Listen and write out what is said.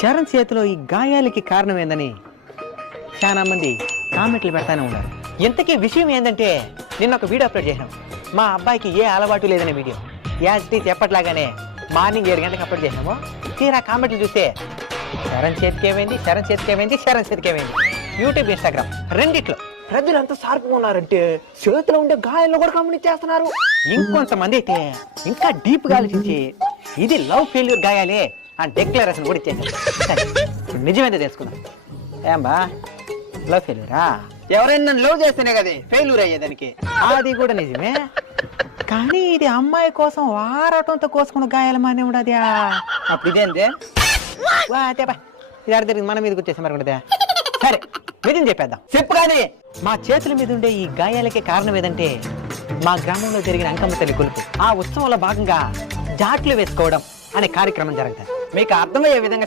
చరణ్ చేతిలో ఈ గాయాలకి కారణం ఏందని చాలా మంది కామెంట్లు పెడతానే ఉన్నారు. ఇంతకీ విషయం ఏంటంటే నిన్న ఒక వీడియో అప్లోడ్ చేసినాం. మా అబ్బాయికి ఏ అలవాటు లేదనే వీడియో యాజ్ ఇట్ ఈజ్ ఎప్పట్లాగానే మార్నింగ్ 7 గంటలకు అప్లోడ్ చేసినాము. తీరా కామెంట్లు చూస్తే చరణ్ చేతికి ఏమైంది, చరణ్ చేతికి ఏమైంది, చరణ్ చేతికి ఏమైంది, యూట్యూబ్ ఇన్స్టాగ్రామ్ రెండిట్లో ప్రజలు ఎంత షార్ప్గా ఉన్నారంటే చేతిలో ఉండే గాయాలను కూడా గమనించేస్తున్నారు. ఇంకొంతమంది అయితే ఇంకా డీప్ గా ఆలోచించి ఇది లవ్ ఫెయిల్యూర్ గాయాలే అని డిక్లరేషన్ కూడా ఇచ్చేసారు. సరే, నిజమైతే తెలుసుకుందాం. ఏం బా లవ్ ఫెయిల్యూరా? ఎవరైనా నన్ను లవ్ చేస్తేనే కదా ఫెయిల్యూర్ అయ్యేదానికి. అది కూడా నిజమే, కానీ ఇది అమ్మాయి కోసం వారటంతో కోసుకున్న గాయాల మానే ఉండదు. అప్పుడు ఇదేందే ఇది అర్థం మన మీద గుర్తేసి మరి ఉండదా? సరే నిజం చెప్పేద్దాం. చెప్పు కానీ. మా చేతుల మీద ఉండే ఈ గాయాలకి కారణం ఏదంటే మా గ్రామంలో జరిగిన అంకమ్మ తల్లి కొలుపు. ఆ ఉత్సవంలో భాగంగా జాట్లు వేసుకోవడం అనే కార్యక్రమం జరుగుతుంది. మీకు అర్థమయ్యే విధంగా